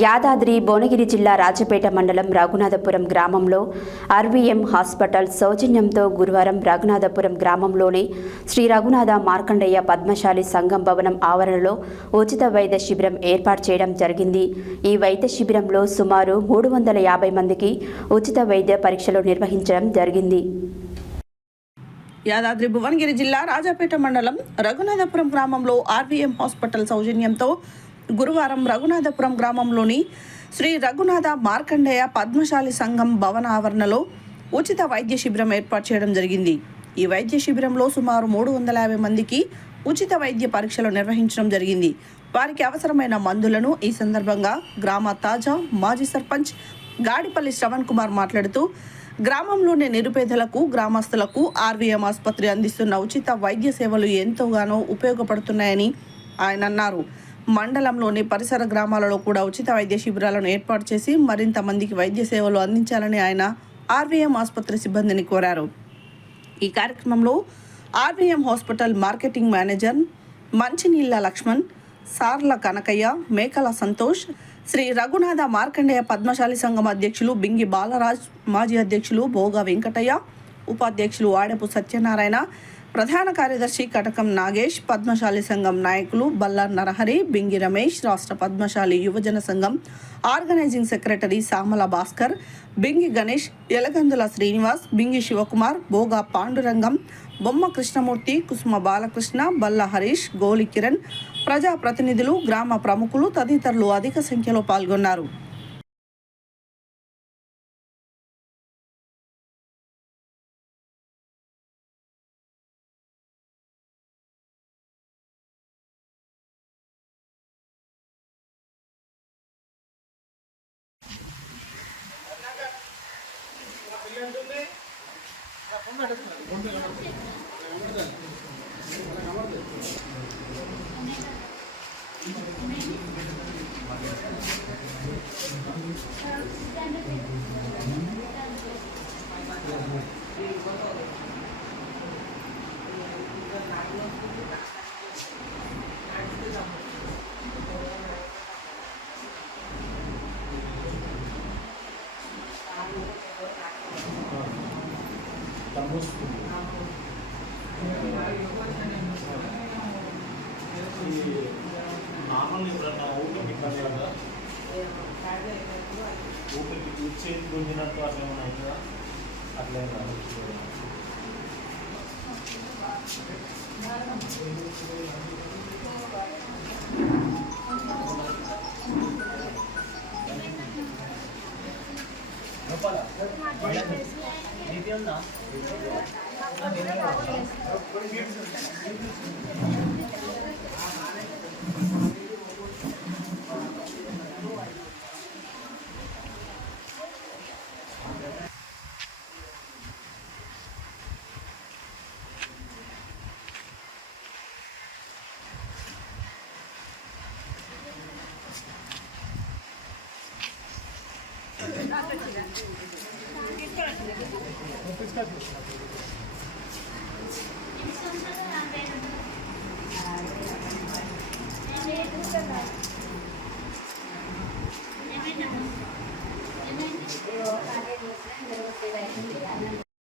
యాదాద్రి భువనగిరి జిల్లా రాజపేట మండలం రఘునాథపురం గ్రామంలో ఆర్వీఎం హాస్పిటల్ సౌజన్యంతో గురువారం రఘునాథపురం గ్రామంలోని శ్రీ రఘునాథ మార్కండేయ పద్మశాలి సంఘం భవనం ఆవరణలో ఉచిత వైద్య శిబిరం ఏర్పాటు చేయడం జరిగింది. ఈ వైద్య శిబిరంలో సుమారు 350 మందికి ఉచిత వైద్య పరీక్షలు నిర్వహించడం జరిగింది. యాదాద్రి భువనగిరి జిల్లా రాజపేట మండలం రఘునాథపురం గ్రామంలో ఆర్వీఎం హాస్పిటల్ సౌజన్యంతో గురువారం రఘునాథపురం గ్రామంలోని శ్రీ రఘునాథ మార్కండేయ పద్మశాలి సంఘం భవన ఆవరణలో ఉచిత వైద్య శిబిరం ఏర్పాటు చేయడం జరిగింది. ఈ వైద్య శిబిరంలో సుమారు 350 మందికి ఉచిత వైద్య పరీక్షలు నిర్వహించడం జరిగింది. వారికి అవసరమైన మందులను ఈ సందర్భంగా గ్రామ తాజా మాజీ సర్పంచ్ గాడిపల్లి శ్రవణ్ కుమార్ మాట్లాడుతూ గ్రామంలోని నిరుపేదలకు గ్రామస్తులకు ఆర్వీఎం ఆసుపత్రి అందిస్తున్న ఉచిత వైద్య సేవలు ఎంతోగానో ఉపయోగపడుతున్నాయని ఆయన అన్నారు. మండలంలోని పరిసర గ్రామాలలో కూడా ఉచిత వైద్య శిబిరాలను ఏర్పాటు చేసి మరింత మందికి వైద్య సేవలు అందించాలని ఆయన ఆర్వీఎం ఆసుపత్రి సిబ్బందిని కోరారు. ఈ కార్యక్రమంలో RVM hospital marketing manager Manchineella Lakshman, సార్ల కనకయ్య, మేకల సంతోష్, శ్రీ రఘునాథ మార్కండేయ పద్మశాలి సంఘం అధ్యక్షులు బింగి బాలరాజ్, మాజీ అధ్యక్షులు భోగా వెంకటయ్య, ఉపాధ్యక్షులు ఆడపు సత్యనారాయణ, ప్రధాన కార్యదర్శి కటకం నాగేష్, పద్మశాలి సంఘం నాయకులు బల్లా నరహరి, బింగి రమేష్, రాష్ట్ర పద్మశాలి యువజన సంఘం ఆర్గనైజింగ్ సెక్రటరీ సామల భాస్కర్, బింగి గణేష్, ఎలగందుల శ్రీనివాస్, బింగి శివకుమార్, భోగా పాండురంగం, బొమ్మ కృష్ణమూర్తి, కుసుమ బాలకృష్ణ, బల్ల హరీష్, గోలి కిరణ్, ప్రజాప్రతినిధులు, గ్రామ ప్రముఖులు తదితరులు అధిక సంఖ్యలో పాల్గొన్నారు. ఊపిరికి కూర్చేది గుంజినట్టు అట్లా ఏమైనా అవుతుందా? అట్లే ఉందా?